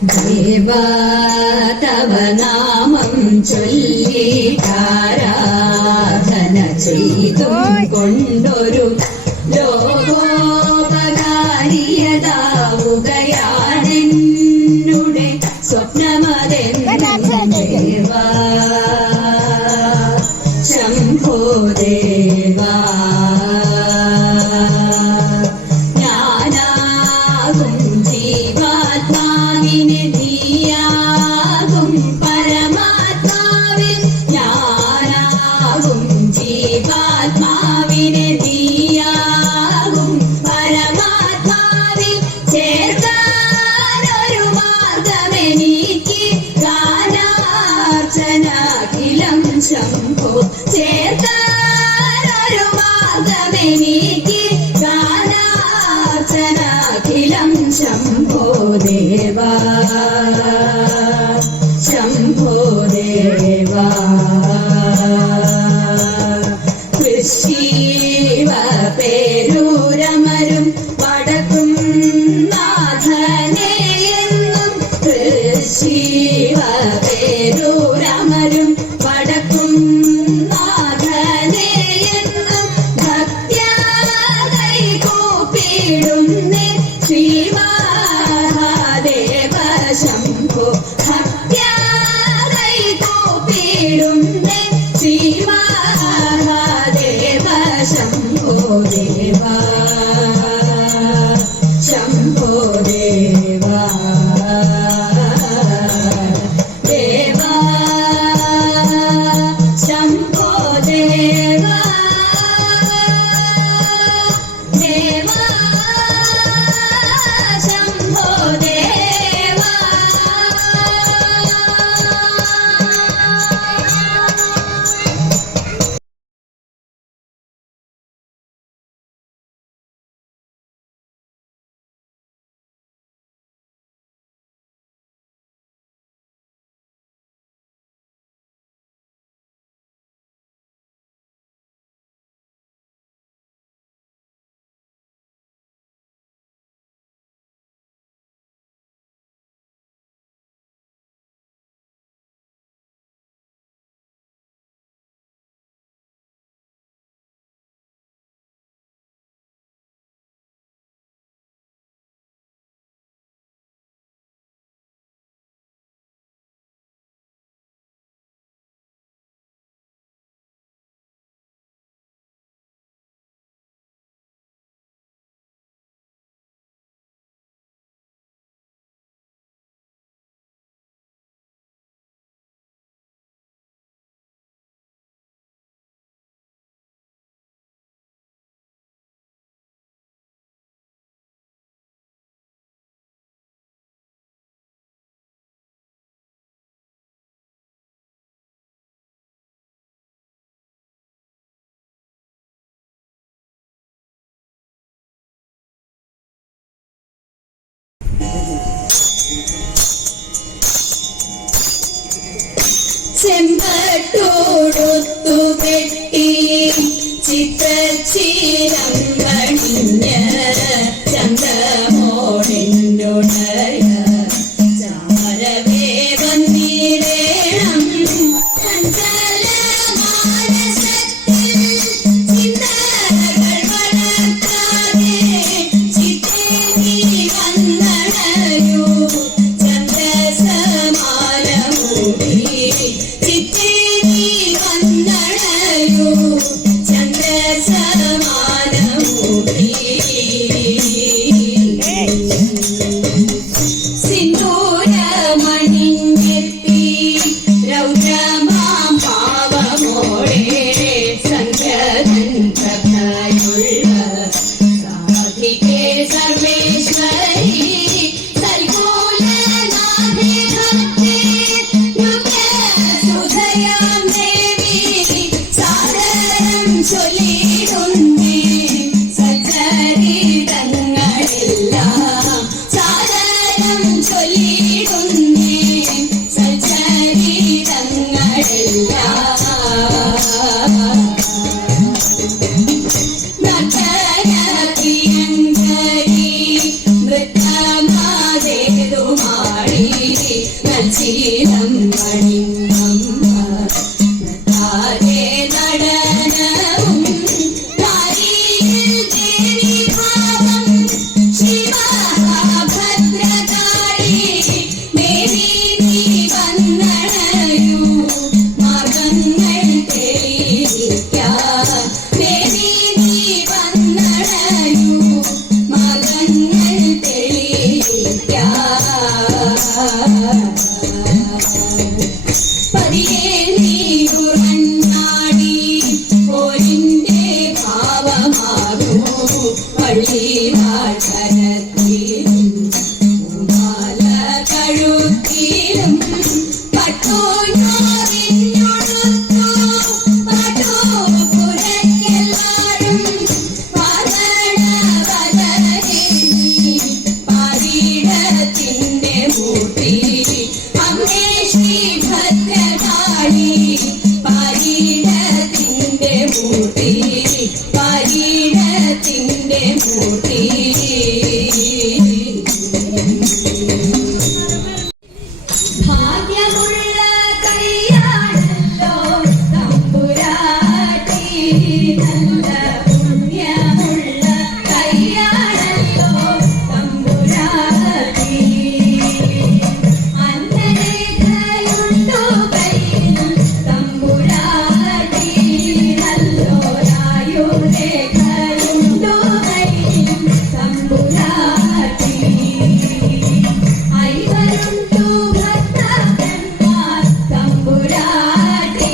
ദേവാ തവ നാമം ചൊല്ലിട്ടാരാധന ചെയ്തും കൊണ്ടൊരു ലോകോപകാരിയതാവുകയാണെന്നുടെ സ്വപ്നമതെന്നും ദേവാ ശംഭോ ദേവാ ഞാനാകും ജീവാത്മാവിനെ ധീയാകും പരമാത്മാവിൽ ഞാനാകും ജീവാത്മാവിനെ ധീയാകും പരമാത്മാവിൽ ചേർക്കാനൊരു മാർഗമെനിക്ക് ഗാനാർച്ചനാഖിലം ശംഭോ ചേർക്കാനൊരു മാർഗമെനിക്ക് ഗാനാർച്ചനാഖിലം ശംഭോ ദേവാ ശംഭോ ദേവാ കൃഷീവ പേരൂരമരും വടക്കും നാഥനെ എന്നും കൃഷീവ പേരൂരമരും വടക്കും നാഥനെ എന്നും ഭക്ത്യാ കൈകൂപ്പിടുന്നേ ശ്രീമഹാദേവ ശംഭോ ഭക്ത്യാ കൈകൂപ്പിടുന്നേ ശ്രീമഹാദേവ ശംഭോ ദേവാ ശംഭോ ദേവാ ദേവാ ശംഭോ ദേവാ ദേവാ ശംഭോ ദേവാ ചെമ്പട്ടോടൊത്തു കെട്ടി ചിത്രച്ചീരം കണിഞ്ഞ ചന്ദ്രമോടിൻ്റുണയ ചാരവേ വന്നിടേണം ചഞ്ചല മാനസത്തിൽ ചിന്തകൾ വളർത്താതെ ചിത്തേ നീ വന്നണയൂ ചന്ദ്രസമാനമൂടി ചിത്തേ നീ വന്നണയൂ ചന്ദ്രസമാനമൂടി സിന്ദൂരമണിഞ്ഞെത്തി രൗദ്രമാം പാവമോടെ സന്ധ്യതന്ത്രയുള്ള സാധികേ സർവേശ്വരി സൽകൂലനാഥേ ഭക്തേ സുധയാം ദേവി സാദരം ചൊല്ലിടുന്നേ സച്ചരിതങ്ങളെല്ലാം സാദരം ചൊല്ലിടുന്നേ സച്ചരിതങ്ങളെല്ലാം നൃത്തമാതേതുമാടി ശീലം പണിയമ്മ താരേ നടനവും താരിയിൽ ദേവി ഭാവം ശിവഭദ്രകാളി ദേവി നീ വന്നണയൂ മാർഗങ്ങൾ തെളിയിക്കാൻ ദേവി നീ വന്നണയൂ മാർഗങ്ങൾ തെളിയിക്കാൻ പതിയെ നീയുറഞ്ഞാടി പോരിന്റെ ഭാവമാകൂ പള്ളിവാഴ്ചരത്തിലും മാല കഴുത്തിലും പട്ടോഞ്ഞൊടുത്തു പട്ടോപുരക്കെല്ലാരും പാതണവതരി പാരീടത്തിന്റെ മൂർത്തി അമ്മേ ശ്രീഭദ്രകാളി പാരീടത്തിന്റെ മൂർത്തി പാരീടത്തിന്റെ മൂർത്തി ഭാഗ്യമുള്ള കൈയാണല്ലോ തമ്പുരാട്ടി നല്ല പുണ്യമുള്ള കൈയാണല്ലോ തമ്പുരാട്ടി അന്നരേഖയുണ്ടു കൈയിൽ തമ്പുരാട്ടി നല്ലോരായുരേഖയുണ്ടു കൈയിൽ തമ്പുരാട്ടി ഐവരുണ്ടു ഭക്തന്മാർ തമ്പുരാട്ടി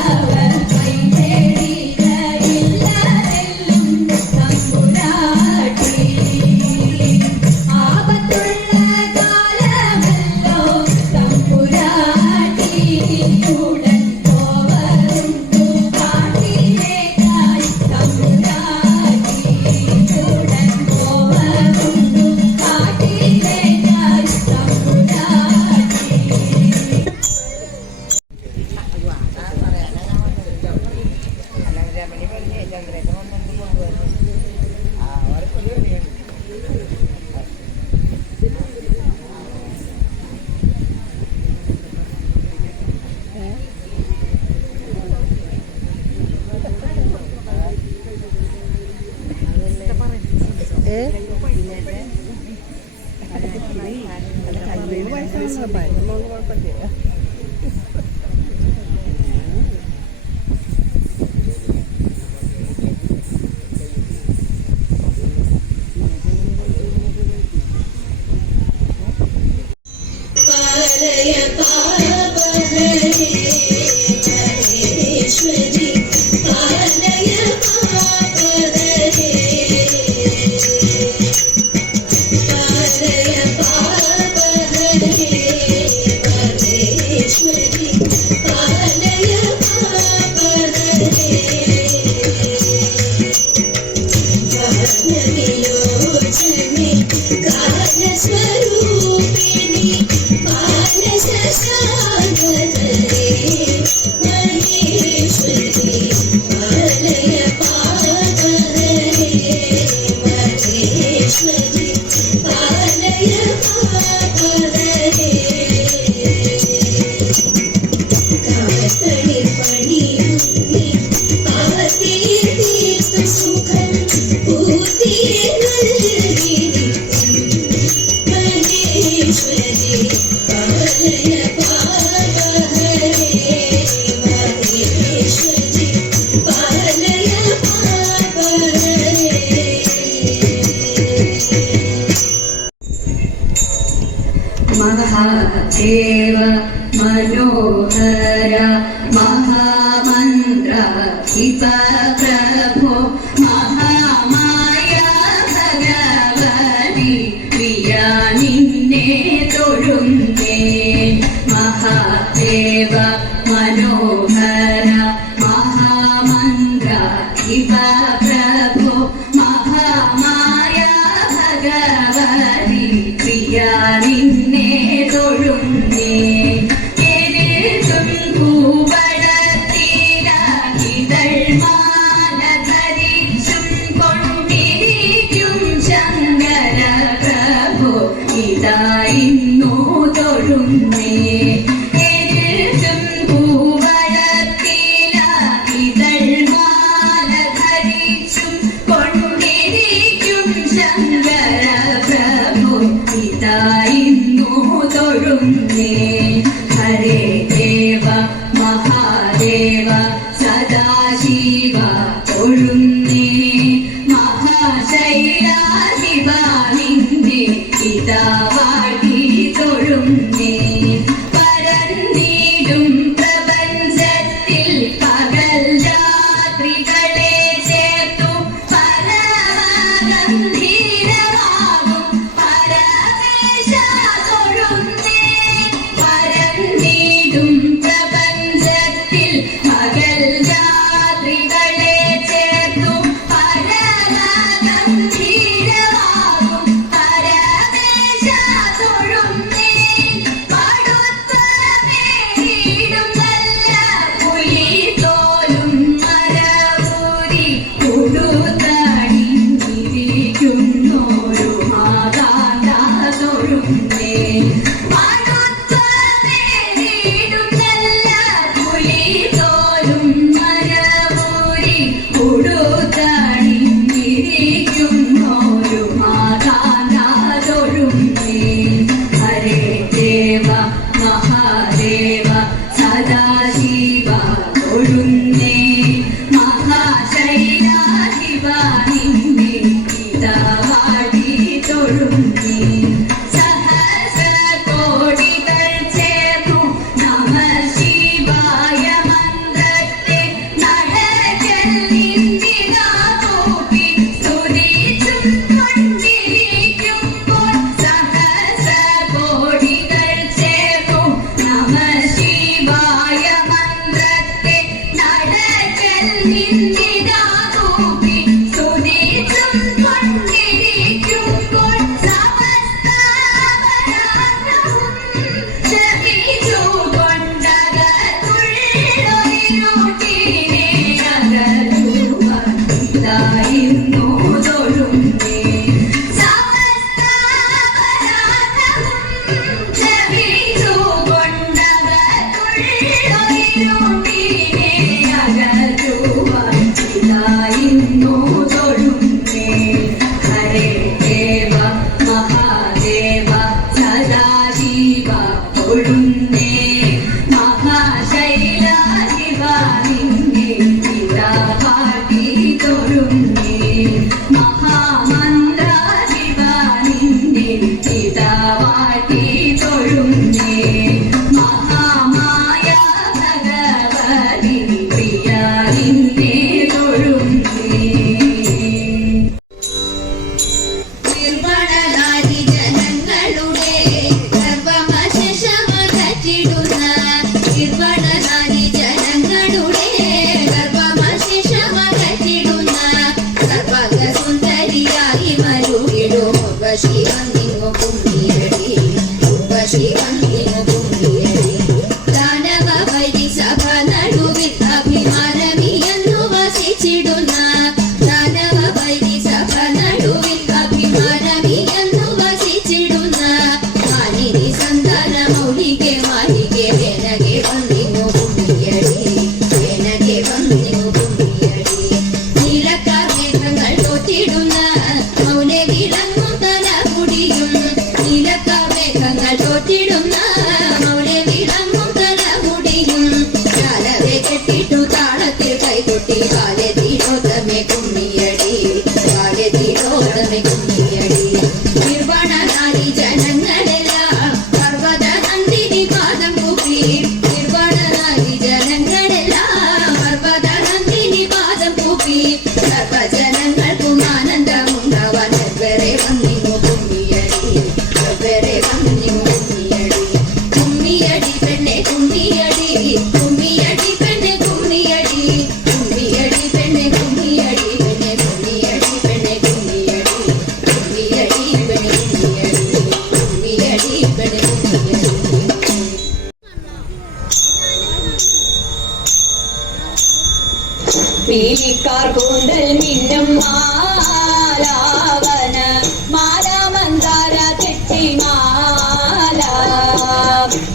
അവർ കൈതേടിയില്ലെന്നും തമ്പുരാട്ടി ആപത്തുള്ള കാലമല്ലോ തമ്പുരാട്ടി ഉടൻ പോവരുണ്ടു കാട്ടിലേക്കായി തമ്പുരാട്ടി ഉടൻ പോവരുണ്ടു കാട്ടിലേക്കായി തമ്പുരാട്ടി പാലയ പാപഹരേ പരമേശ്വരി പാലയ പാപഹരേ പാലയ പാപഹരേ പരമേശ്വരി പാലയ പാപഹരേ കാലവിലോചനെ കാലസ്വരൂപിണി മാനസസാഗരേ മഹേശ്വരി പാലയ പാപഹരേ മഹേശ്വരി പാലയ പാപഹരേ കാത്തടി പണിയുന്നി ആർത്തിയെ തീർത്തു സുഖം പൂർത്തിയെ നൽകിയിരിക്കും മഹേശ്വരി പാലയ പാപഹരേ മഹേശ്വരി പാലയ പാപഹരേ മഹാദേവ മനോഹര മഹാമന്ത്ര ഹിത പ്രഭോ മഹാമായ ഭഗവതി പ്രിയ നിന്നെ തൊഴുന്നേ മഹാദേവ മനോഹര മഹാമന്ത്ര ഹിത പ്രഭോ മഹാമായ ഭഗവതി പ്രിയ നിന്നെ തൊഴുന്നേ ധരിച്ചും കൊണ്ടിരിക്കും ശങ്കര പ്രഭു ഇത ഇതായിരുന്നു തൊഴുന്നേ എഴുതും പൂവളത്തില ഇതൾ മാല ധരിച്ചും കൊണ്ടിരിക്കും ശങ്കര പ്രഭു ഇതായിരുന്നു തൊഴുന്നേ ഹരേ ദേവ മഹാദേവ സദാശിവ തൊഴുന്നേ മഹാശൈലാധിപ നിന്നെ ഇതാ വാഴ്ത്തി തൊഴുന്നേ പരന്നിടും പ്രപഞ്ചത്തിൽ പകൽ രാത്രികളെ ചേർത്തു പരമഗംഭീരമാകും പരമേശ തൊഴുന്നേ പരന്നിടും പ്രപഞ്ചത്തിൽ പകൽ രാത്രികളെ ചേർത്തു പരമഗംഭീരമാകും പരമേശ തൊഴുന്നേ പടുത്ത മേലിടും നല്ല പുലിത്തോലും മരവൂരി ഉടുത്തണിഞ്ഞിരിക്കുന്നോരു മാതാണ്ട തൊഴുന്നേ പടുത്ത മേലിടും നല്ല പുലിത്തോലും മരവൂരി ഉടുത്തണിഞ്ഞിരിക്കുന്നോരു മാതാണ്ട തൊഴുന്നേ ഹരേ ദേവ മഹാദേവ സദാശിവ തൊഴുന്നേ മഹാശൈലാധിപ നിന്നെ ഇതാ വാഴ്ത്തി തൊഴുന്നേ സഹസ്രകോടികൾ ചേർന്നു നമഃ ശിവായ മന്ത്രത്തെ നടക്കല്ലിന്തിനാ കൂപ്പി സ്തുതിച്ചും കൊണ്ടിരിക്കുമ്പോൾ സഹസ്രകോടികൾ ചേർന്നു നമഃ ശിവായ മന്ത്രത്തെ നടക്കല്ലിന്തിനാ കൂപ്പി സ്തുതിച്ചും കൊണ്ടിരിക്കുമ്പോൾ സമസ്താപരാധവും ശമിച്ചുകൊണ്ടകത്തുള്ളൊരിരുട്ടിനെ അകറ്റുവാൻ ഇതായിരുന്നു തൊഴുന്നേ സമസ്താപരാധവും ശമിച്ചുകൊണ്ടകത്തുള്ളൊരിരുട്ടിനെ അകറ്റുവാൻ ഇതായിരുന്നു തൊഴുന്നേ ഹരേ ദേവ മഹാദേവ സദാശിവ തൊഴുന്നേ മഹാശൈലാധിപ നിന്നെ ഇതാ വാഴ്ത്തി തൊഴുന്നേ മഹാമന്ത്രാധിപ നിന്നെ ഇതാ വാഴ്ത്തി തൊഴുന്നേ മഹാമായ ഭഗവതി പ്രിയ നിന്നെ തൊഴുന്നേ നിർവണനാരി ജനങ്ങളുടെ ഗർഭമശേഷമകറ്റിടുന്ന നിർവണനാരി ജനങ്ങളുടെ ഗർഭമശേഷമകറ്റിടുന്ന സർവഗസുന്ദരിയായി മരുകിടും ഉപശിവന്നിങ്ങു കുമ്മിയടി ഉപശിവന്നിങ്ങു കുമ്മിയടി ദാനവ വൈരി സഭ നടുവിൽ അഭിമാനമിയെന്നു വസിച്ചിടുന്ന ദാനവ വൈരി സഭ നടുവിൽ അഭിമാനമിയെന്നു വസിച്ചിടുന്ന മാനിനി സന്താന മൗലികെ മാലികെ വേനകെ വന്നിങ്ങു കുമ്മിയടി വേനകെ വന്നിങ്ങു കുമ്മിയടി നീലക്കാർ മേഘങ്ങൾ തോറ്റിടുന്ന മൗനെ വിളങ്ങും തലമുടിയും നീലക്കാർ മേഘങ്ങൾ തോറ്റിടുന്ന മൗനെ വിളങ്ങും തലമുടിയും കാലവെ കെട്ടിട്ടു താളത്തിൽ കൈകൊട്ടി കാലെ തീരോതമേ കുമ്മിയടി കാലെ തീരോതമേ കുമ്മിയടി നിർവണനാരി ജനങ്ങളെല്ലാം പർവ്വത നന്ദിനി പാദം കൂപ്പി നിർവണനാരി ജനങ്ങളെല്ലാം പർവ്വത നന്ദിനി പാദം കൂപ്പി സർവജനങ്ങൾക്കും ആനന്ദമുണ്ടാവാൻ വെവ്വേറെ വന്നിങ്ങു കുമ്മിയടി വെവ്വേറെ വന്നിങ്ങു കുമ്മിയടി കുമ്മിയടി പെണ്ണെ കുമ്മിയടി കുമ്മിയടി പെണ്ണെ കുമ്മിയടി കുമ്മിയടി പെണ്ണെ കുമ്മിയടി പെണ്ണെ കുമ്മിയടി പെണ്ണെ കുമ്മിയടി കുമ്മിയടി പെണ്ണെ കുമ്മിയടി കുമ്മിയടി പെണ്ണെ കുമ്മിയടി പീലിക്കാർ കൂന്തൽ മിന്നും മാലാവന മാലാമന്ദാര തെറ്റിമാ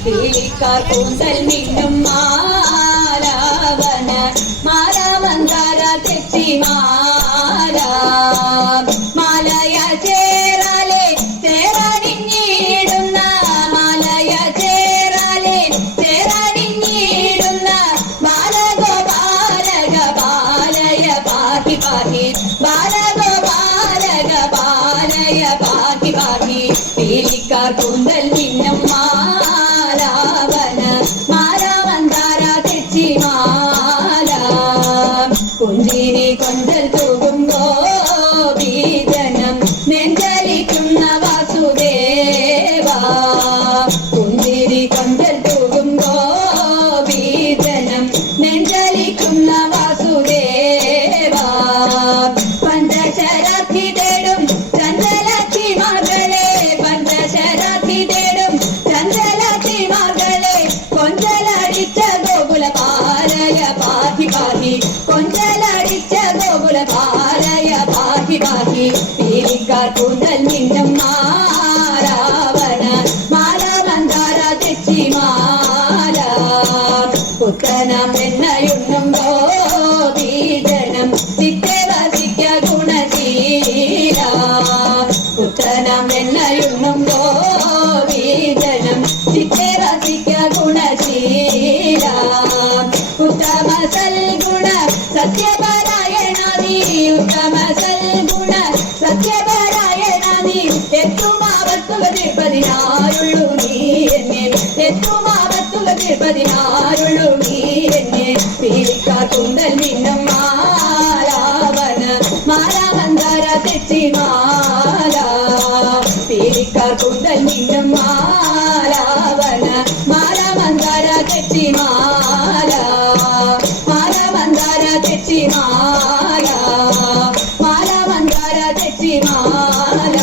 പീലിക്കാർ കൂന്തൽ മിന്നും മാലാവന മാല മന്ദാര തെച്ചി മാല മാലയ ചേരാലെ ചേരാടിഞ്ഞിടുന്ന മാലയ ചേരാലെ ചേരാടിഞ്ഞിടുന്ന ബാലഗോപാലക ബാലയ പാഹി പാഹി ബാലഗോപാലക ബാലയ പാഹി പാഹി പീലിക്കാർ കൂന്തൽ മിന്നും മാലാവന മാല മന്ദാര തെച്ചി മാല കുഞ്ചിരി കൊണ്ടൽ തൂകും ഗോപീജനം നെഞ്ചലിക്കുന്ന വാസുദേവ കുഞ്ചിരി കൊണ്ടൽ തൂകും ഗോപീജനം നെഞ്ചലിക്കുന്ന വാസുദേവ പഞ്ചശരാധി തേടും ചന്ദ്രലക്ഷ്മി മകളെ പഞ്ചശരാധി തേടും ചന്ദ്രലക്ഷ്മി മകളെ കൊഞ്ചലടിച്ച ഗോകുല പാലയ പാഹി പാഹി കൊഞ്ചലടിച്ച ഗോകുല പാലയ പാഹി പാഹി പീലിക്കാർ കൂന്തൽ മിന്നും മാലാവന മാല മന്ദാര തെച്ചി മാല പുത്തനം എണ്ണയുണ്ണും ഗോപീജനം ചിത്തെ വസിക്ക ഗുണശീല പുത്തനം എണ്ണയുണ്ണും ഗോപീജനം ചിത്തെ വസിക്ക ഗുണശീല ഉത്തമ സൽഗുണ സത്യപരായണ നീ ഉത്തമ സൽഗുണ സത്യപരായണ നീ എത്തുമാവത്തുക തീർപ്പതിനാരുള്ളൂ നീ എന്നെ എത്തുമാവത്തുക തീർപ്പതിനാരുള്ളൂ നീ എന്നെ പീലിക്കാർ കൂന്തൽ മിന്നും മാലാവന മാല മന്ദാര തെച്ചി മാല പീലിക്കാർ കൂന്തൽ മിന്നും മാലാവന മാല മന്ദാര തെച്ചി മാല മാല മന്ദാര തെച്ചി മാല മാല മന്ദാര തെച്ചി മാല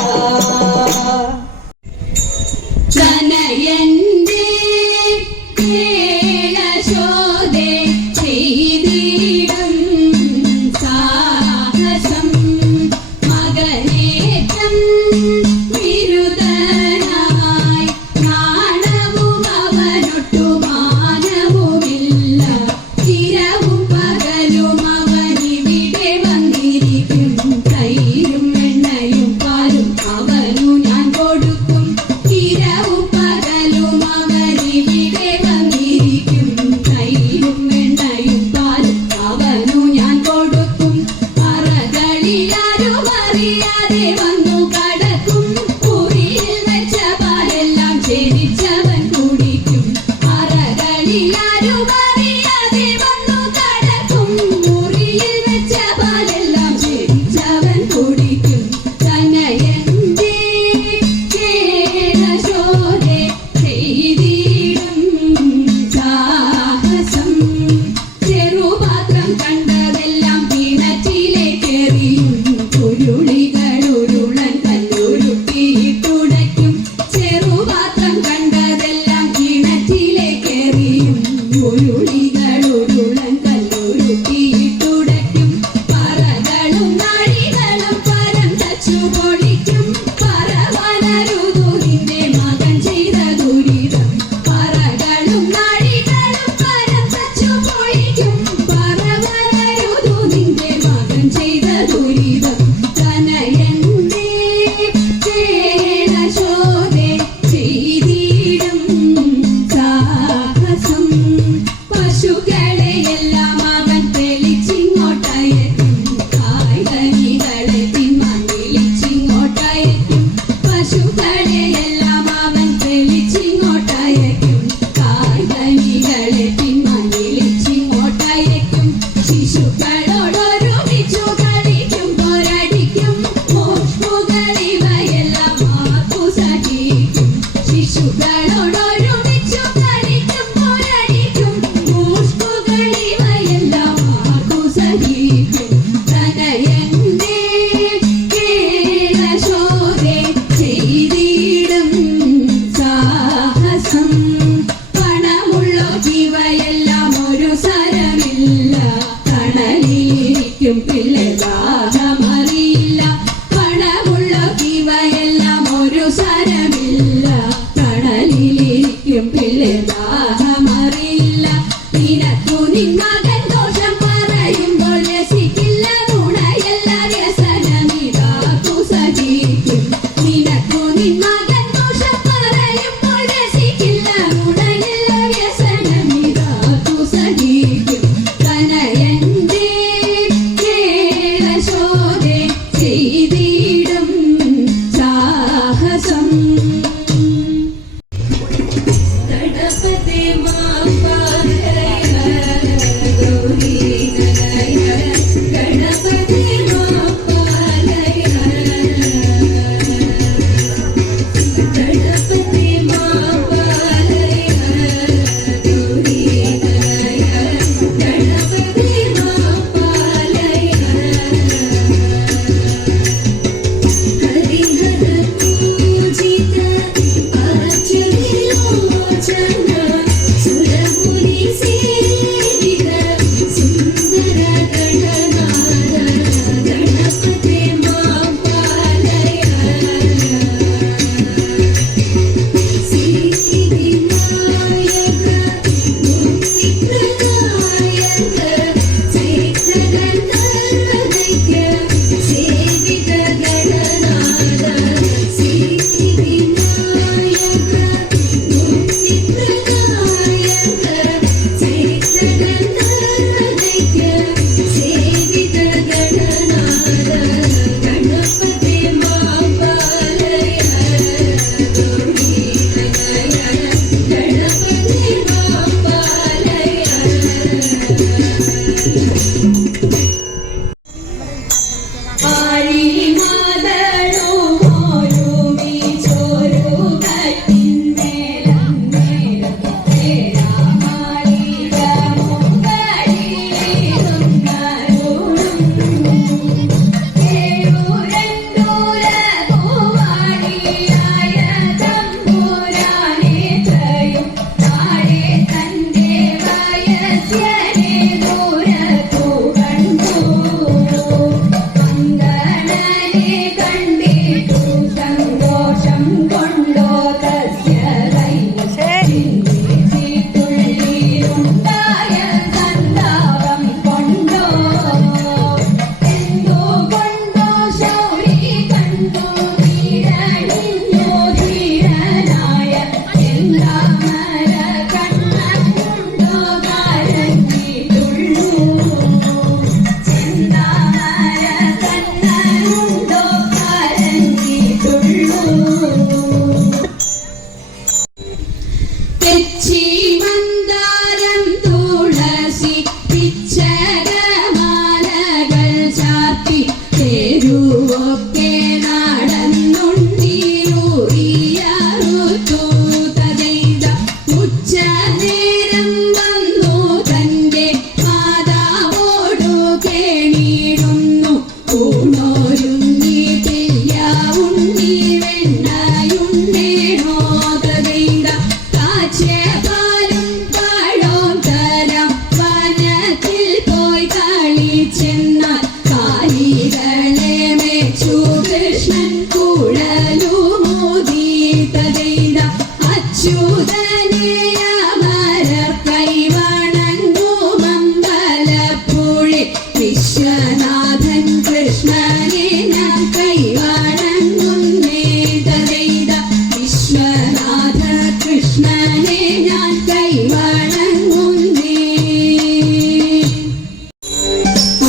തനയന്റെ കേളശോധേ ചെയ്തിടും സാഹസം മകനേറ്റം വിരുദ്ധനായി നാണവും അവനൊട്ടു മാനവുമില്ല ചിരവും പകലും അവനിവിടെ വന്നിരിക്കും തൈരും എണ്ണയും പാലും അവനു ഞാൻ കൊടുക്കും ചിരവും പകലും അവനിവിടെ വന്നിരിക്കും തൈരും എണ്ണയും പാലും അവനു ഞാൻ കൊടുക്കും അറകളിലാരും അറിയാതെ വന്നു കടക്കും കുറിയിൽ വെച്ച പാലെല്ലാം ക്ഷണിച്ചവൻ കുടിക്കും അറകളിലാരും അറിയാതെ വന്നു കടക്കും മുറിയിൽ വെച്ച പാലെല്ലാം ക്ഷണിച്ചവൻ കുടിക്കും തനയന്റെ കേളശോധേ ചെയ്തിടും സാഹസം ചെറുപാത്രം കണ്ടതെല്ലാം കിണറ്റിലേക്കെറിയും ഉരുളികൾ ഉരുളൻ കല്ലുരുട്ടിയിട്ടുടയ്ക്കും ചെറുപാത്രം കണ്ടതെല്ലാം കിണറ്റിലേക്കെറിയും ഉരുളികൾ ഉരുളൻ കല്ലുരുട്ടിയിട്ടുടയ്ക്കും പറകളും നാഴികളും പരം തച്ചു പൊളിക്കും പറവനരുതു നിന്റെ മകൻ ചെയ്ത ദുരിതം പറകളും നാഴികളും പരം തച്ചു പൊളിക്കും പറവനരുതു നിന്റെ മകൻ ചെയ്ത ദുരിതം തനയന്റെ കേളശോധേ ചെയ്തിടും സാഹസം പശുക്കളെയെല്ലാം അവൻ തെളിച്ചിങ്ങോട്ടയക്കും കായ്കനികളെ തിന്നാൻ വിളിച്ചിങ്ങോട്ടയക്കും പശുക്കളെയെല്ലാം അവൻ തെളിച്ചിങ്ങോട്ടയക്കും കായ്കനികളെ തിന്നാൻ വിളിച്ചിങ്ങോട്ടയക്കും ശിശുക്കളോടൊരുമിച്ചു കളിക്കും പോരടിക്കും മോഷ്മുകളിവയെല്ലാം മാർക്കു സഹിക്കും ശിശുക്കളോടൊരുമിച്ചു കളിക്കും പോരടിക്കും മോഷ്മുകളിവയെല്ലാം മാർക്കു സഹിക്കും തനയന്റെ കേളശോധേ ചെയ്തിടും സാഹസം പണമുള്ളോ ജീവയെല്ലാം ഒരു സരമില്ല കണലിലിരിക്കും പിള്ളെ ദാഹമറിയില്ല പണമുള്ളോ ജീവയെല്ലാം ഒരു സരമില്ല കണലിൽ തെച്ചി മന്ദാരം തുളസി പിച്ചകമാലകൾ ചാർത്തി തെരുവൊക്കെ നടന്നുണ്ടീരൂറിയറുത്തു തതൈത ഉച്ച നേരം വന്നു തന്റെ മാതാവോടു കേണിടുന്നു ൂണോരുങ്ങിട്ടില്ല ഉണ്ണി വെണ്ണയുണ്ടേണോ തതൈത കാച്ചപാലും പഴവും തരാം വനത്തിൽ പോയി കളിച്ചെന്നാൽ കാലികളെ മേച്ചു കൃഷ്ണൻ കുഴലുമൂതി തതൈത അച്യുതനെ അമരർ കൈവണങ്ങുമമ്പലപ്പുഴി വിശ്വനാഥൻ കൃഷ്ണനെ ഞാൻ കൈവണങ്ങുന്നേ തതൈത വിശ്വനാഥ കൃഷ്ണനെ ഞാൻ കൈവണങ്ങുന്നേ.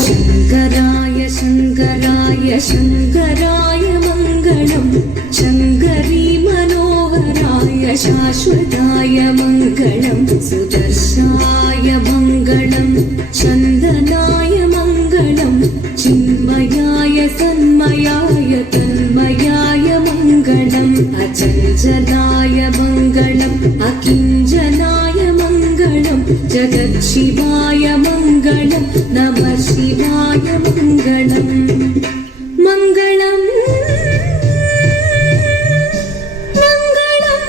ശങ്കരായ ശങ്കരായ ശങ്കരായ മംഗളം ശങ്കരീ മനോഹരായ ശാശ്വതായ മംഗളം സുദർശായ മംഗളം ചന്ദനായ മംഗളം ചിന്മയായ സന്മയായ തന്മയായ മംഗളം അചഞ്ചലായ മംഗളം അകിഞ്ചനായ മംഗളം ജഗത്ശിവായ മംഗളം നമ ശിവായ മംഗളം മംഗളം മംഗളം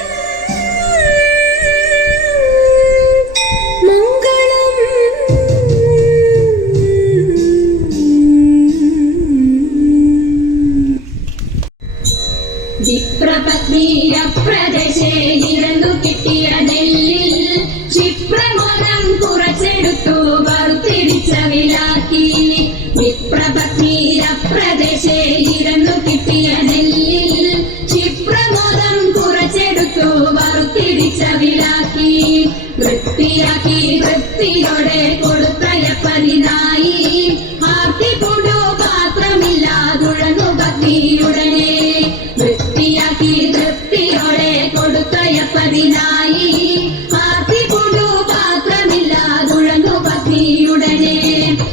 മംഗളം വിപ്രപത്നിയപ്രദേശേ ഇരന്നു കിട്ടിയ നെല്ലിൽ ക്ഷിപ്രമോദം കുറച്ചെടുത്തു വറുത്തിരിച്ച വിലാക്കി. വിപ്രപത്നിയപ്രദേശേ ഇരന്നു കിട്ടിയ നെല്ലിൽ ക്ഷിപ്രമോദം കുറച്ചെടുത്തു വറുത്തിരിച്ച വിലാക്കി. വൃത്തിയാക്കി വൃത്തിയോടെ കൊടുത്തയപ്പതിനായി ആർത്തിപ്പുടു പാത്രമില്ലാതുഴന്നു പത്നിയുടനെ. വൃത്തിയാക്കി വൃത്തിയോടെ കൊടുത്തയപ്പതിനായി ആർത്തിപ്പുടു പാത്രമില്ലാതുഴന്നു പത്നിയുടനെ.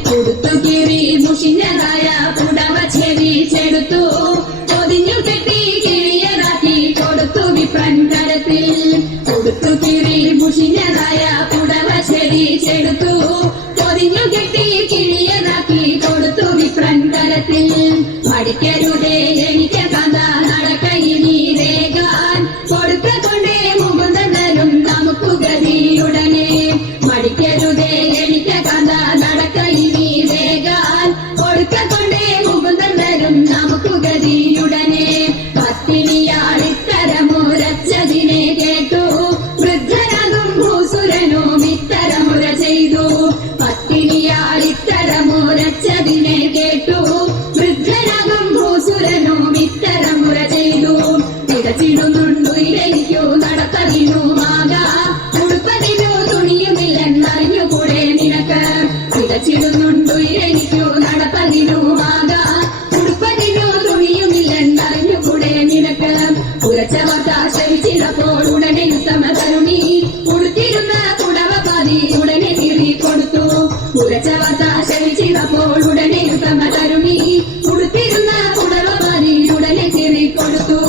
കൊടുത്തു കിറി മുഷിഞ്ഞതായ പുടവ ചെവിച്ചെടുത്തു പൊതിഞ്ഞു കെട്ടി കിഴിയതാക്കി കൊടുത്തു വിപ്രൻ കരത്തിൽ. കൊടുത്തു കിറി മുഷിഞ്ഞതായ പുടവ ചെവിച്ചെടുത്തു പൊതിഞ്ഞു കെട്ടി കിഴിയതാക്കി കൊടുത്തു വിപ്രൻ കരത്തിൽ. മടിക്കരുതേ എനിക്ക് കഥ നടക്കയിനി വേഗാൻ കൊടുക്ക കൊണ്ടേ മുകുന്ദനും നമുക്ക് ഗതിയുടനെ. മടിക്കരുതേ എനിക്ക് കഥ നടക്കയിനി വേഗാൻ കൊടുക്ക കൊണ്ടേ മുകുന്ദനും നമുക്ക് ഗതിയുടനെ. പത്തിനിയാളിത്തരമുരച്ചതിനെ കേട്ടു വൃദ്ധനാകും ഭൂസുരനും ഇത്തരമുര ചെയ്തു. പത്തിനിയാളിത്തരമുരച്ചതിനെ കേട്ടു വൃദ്ധനാകും ഭൂസുരനും ഇത്തരമുര ചെയ്തു. തികച്ചിടുന്നുണ്ടു ഇരയ്ക്കു നടത്തതിനുമാക ഉടുപ്പതിനു തുണിയുമില്ലെന്നറിഞ്ഞുകൂടെ നിനക്ക്. തികച്ചിടുന്നുണ്ടു ഇരയ്ക്കു നടപ്പതിനുമാക ഉടുപ്പതിനു തുണിയുമില്ലെന്നറിഞ്ഞുകൂടെ നിനക്ക്. ഉറച്ച വാർത്ത ശ്രവിച്ചിടപ്പോൾ ഉടനെ ഉത്തമ തരുണി ഉടുത്തിരുന്ന പുടവ പാതി ഉടനെ കീറി കൊടുത്തു. ഉറച്ച വാർത്ത ശ്രവിച്ചിടപ്പോൾ ഉടനെ ഉത്തമ തരുണി ഉടുത്തിരുന്ന പുടവ പാതി ഉടനെ കീറി കൊടുത്തു.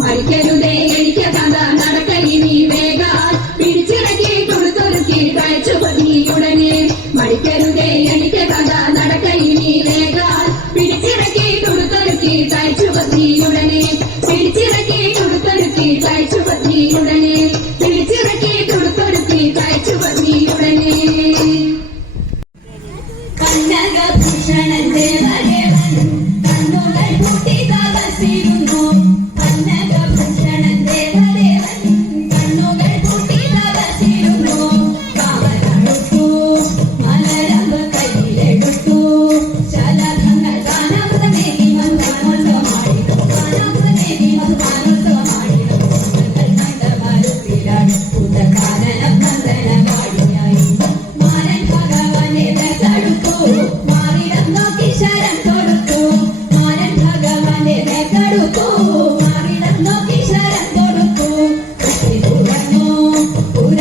മടിക്കരുതേ എനിക്ക് കഥ നടക്കയിനി വേഗാൽ പിടിച്ചിറക്കി കൊടുത്തൊരുക്കി കഴിച്ചു പത്നിയുടനെ. മടിക്കരുതേ എനിക്ക് കഥ നടക്കയിനി വേഗാൽ പിടിച്ചിറക്കി കൊടുത്തൊരുക്കി കഴിച്ചു പത്നിയുടനെ. പിടിച്ചിറക്കി കൊടുത്തൊരുക്കി കഴിച്ചു പത്നിയുടനെ. പിടിച്ചിറക്കി കൊടുത്തൊരുക്കി കഴിച്ചു പത്നിയുടനെ. കനകഭൂഷണൻ ദേവദേവൻ കണ്ണുകൾ പൂട്ടി തപസ്സിരുന്നു. കനകഭൂഷണൻ ദേവദേവൻ കണ്ണുകൾ പൂട്ടി തപസ്സിരുന്നു. കാവലടുത്തു മലരമ്പ് കയ്യിലെടുത്തു ശലഭങ്ങൾ ഗാനാമൃതമേകി മധുഗാനോത്സവമാടിനു. ഗാനാമൃതമേകി മധുഗാനോത്സവമാടിനു. കണ്ടമാരുത്തിലാണ് ഉദകാനന നന്ദന പാടിയായി. മാരൻ ഭഗവാനെ തടുത്തു മാറിടം നോക്കി ശരം തൊടുത്തു. മാരൻ ഭഗവാനെ തടുത്തു മാറിടം നോക്കി ശരം തൊടുത്തു. തുറന്നു പുര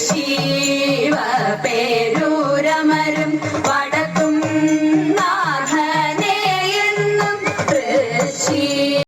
ശിവ പേരൂരമരും